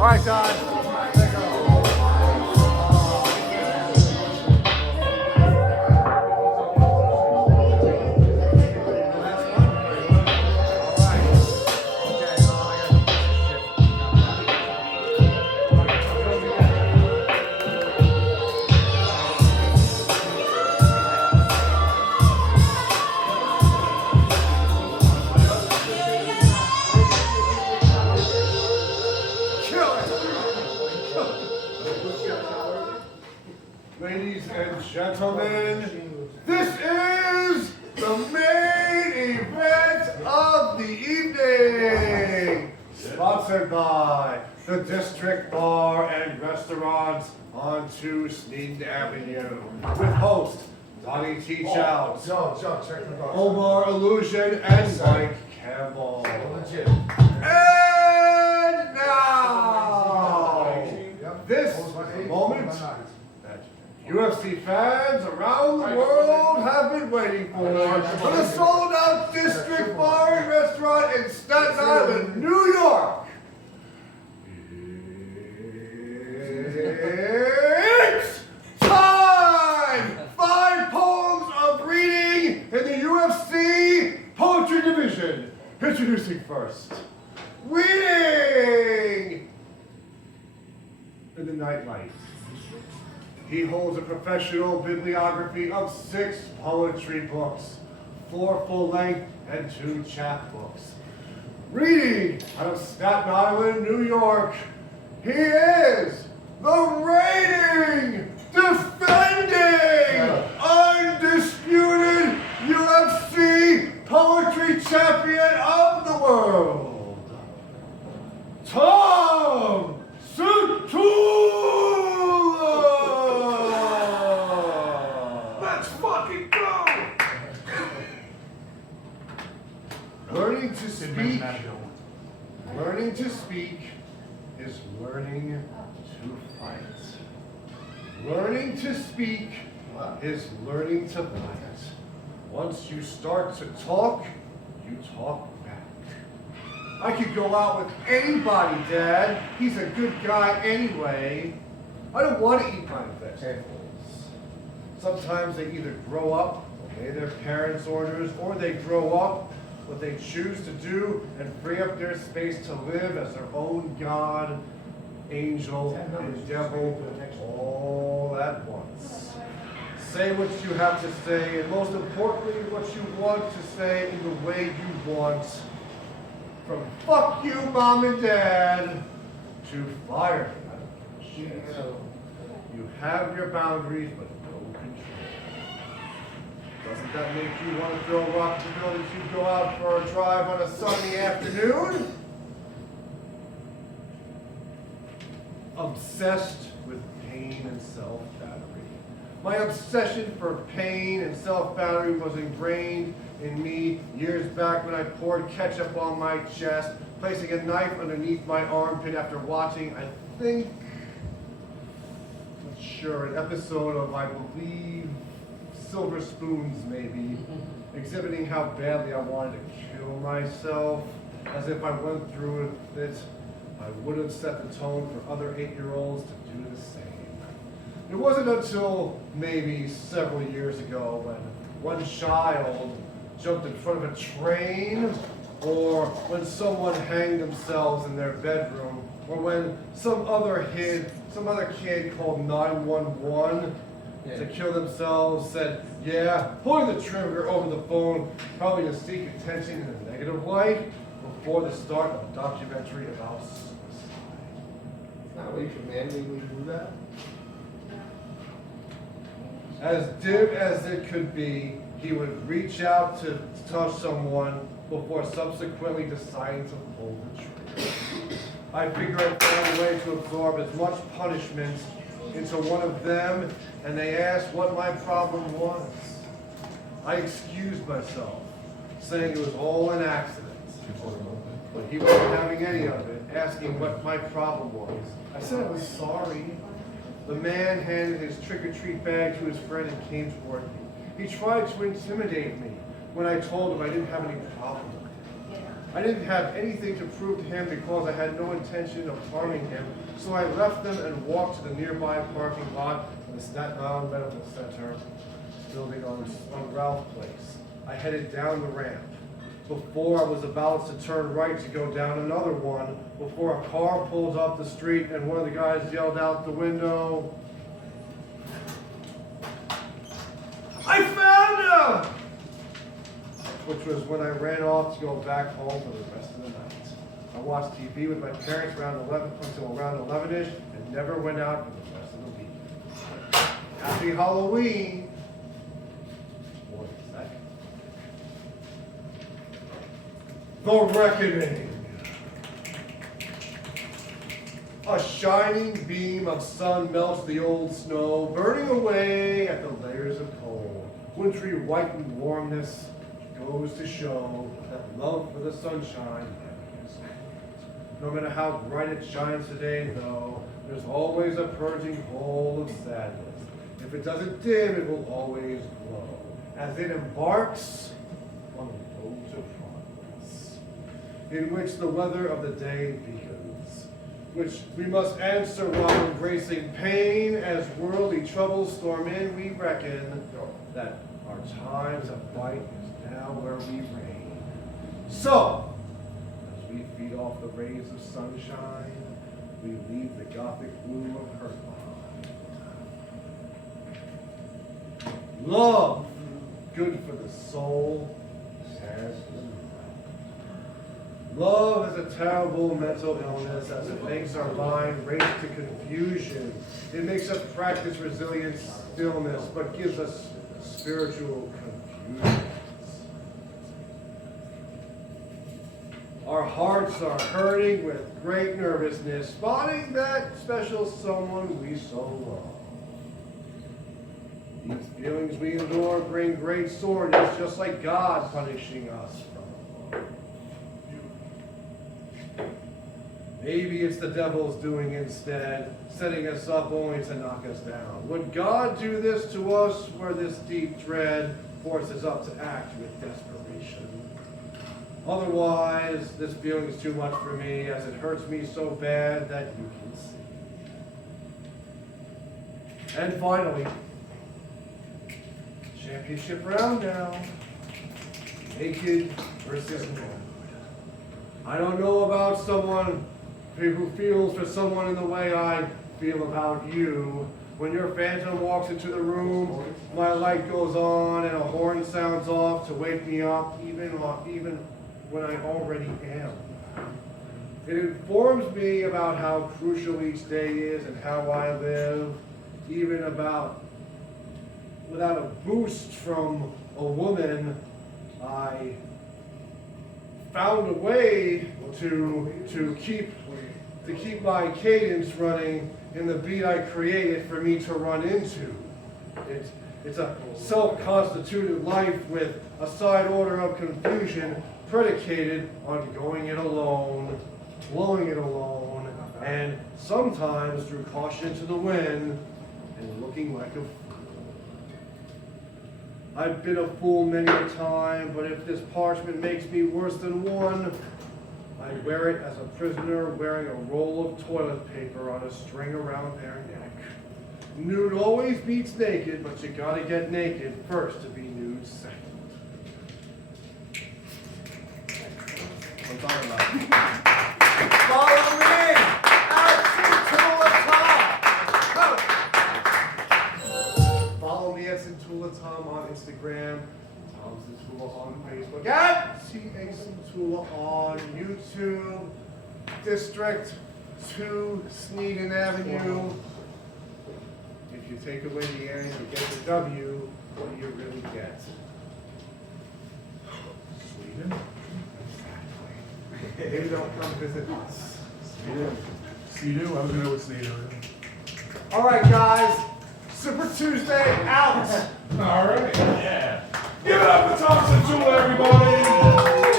All right, Don. Ladies and gentlemen, this is the main event of the evening, sponsored by the District Bar and Restaurant on 2 Sneeden Avenue, with host Donnie T. Chows, Omar Illusion, and Mike Campbell. And now, this moment UFC fans around the world have been waiting for the sold-out District Bar and Restaurant in Staten Island, New York. It's time! 5 poems of reading in the UFC Poetry Division. Introducing first, reading in the Nightlight. He holds a professional bibliography of 6 poetry books, 4 full-length and 2 chapbooks. Reading out of Staten Island, New York, he is the reigning, defending, undisputed UFC poetry champion of the world, Tom Sutu! Learning to speak is learning to fight. Learning to speak is learning to fight. Once you start to talk, you talk back. I could go out with anybody, Dad. He's a good guy anyway. I don't want to eat my vegetables. Sometimes they either grow up, obey their parents' orders, or they grow up what they choose to do and free up their space to live as their own God, angel, and devil all at once. Say what you have to say, and most importantly, what you want to say in the way you want. From fuck you, Mom and Dad, to fire. You have your boundaries, but no control. Doesn't that make you want to throw a rock at the building as you go out for a drive on a sunny afternoon? Obsessed with pain and self-battery. My obsession for pain and self-battery was ingrained in me years back when I poured ketchup on my chest, placing a knife underneath my armpit after watching, I think, not sure, an episode of, I believe, Silver Spoons, maybe, exhibiting how badly I wanted to kill myself, as if I went through it, I would have set the tone for other 8-year-olds to do the same. It wasn't until maybe several years ago when one child jumped in front of a train, or when someone hanged themselves in their bedroom, or when some other kid called 911 to kill themselves, said, yeah, pulling the trigger over the phone, probably to seek attention in a negative light, before the start of a documentary about suicide. Not really commanding me to do that. As dim as it could be, he would reach out to touch someone before subsequently deciding to pull the trigger. I figured I found a way to absorb as much punishment into one of them, and they asked what my problem was. I excused myself, saying it was all an accident. But he wasn't having any of it, asking what my problem was. I said I was sorry. The man handed his trick-or-treat bag to his friend and came toward me. He tried to intimidate me when I told him I didn't have any problem with it. I didn't have anything to prove to him because I had no intention of harming him, so I left them and walked to the nearby parking lot of the Staten Island Medical Center building on Ralph Place. I headed down the ramp. Before I was about to turn right to go down another one, before a car pulled up the street and one of the guys yelled out the window, "I found him!" Which was when I ran off to go back home for the rest of the night. I watched TV with my parents until around 11-ish and never went out for the rest of the week. Happy Halloween! The Reckoning. A shining beam of sun melts the old snow, burning away at the layers of cold. Wintry white and warmness goes to show that love for the sunshine never is cold. No matter how bright it shines today, though, there's always a purging hole of sadness. If it doesn't dim, it will always glow, as it embarks on the road to progress, in which the weather of the day beacons, which we must answer while embracing pain. As worldly troubles storm in, we reckon that our times of light is now where we reign. So, as we feed off the rays of sunshine, we leave the gothic gloom of hurt behind. Love, good for the soul, sad for the mind. Love is a terrible mental illness, as it makes our mind race to confusion. It makes us practice resilience, stillness, but gives us spiritual confusion. Our hearts are hurting with great nervousness, spotting that special someone we so love. These feelings we endure bring great soreness, just like God punishing us from above. Maybe it's the devil's doing instead, setting us up only to knock us down. Would God do this to us where this deep dread forces us to act with desperation? Otherwise, this feeling is too much for me, as it hurts me so bad that you can see. And finally, championship round now. Naked versus nude. I don't know about someone who feels for someone in the way I feel about you. When your phantom walks into the room, my light goes on and a horn sounds off to wake me up, even when I already am. It informs me about how crucial each day is and how I live, even without a boost from a woman, I found a way to keep my cadence running in the beat I created for me to run into. It's a self-constituted life with a side order of confusion predicated on going it alone, blowing it alone, and sometimes through caution to the wind and looking like a fool. I've been a fool many a time, but if this parchment makes me worse than one, I wear it as a prisoner wearing a roll of toilet paper on a string around their neck. Nude always beats naked, but you gotta get naked first to be nude second. What I'm talking about. Follow me! Follow me at Centula Tom on Instagram, Tom Centula on Facebook, at T.A. Centula on YouTube, District 2 Sneeden Avenue. If you take away the A and you get the W, what do you really get? Sweden? Exactly. Maybe don't come visit us. Sea-Doo? I was gonna go with Sea-Doo. All right, guys. Super Tuesday out. All right. Yeah. Give it up for Thompson Tool, everybody.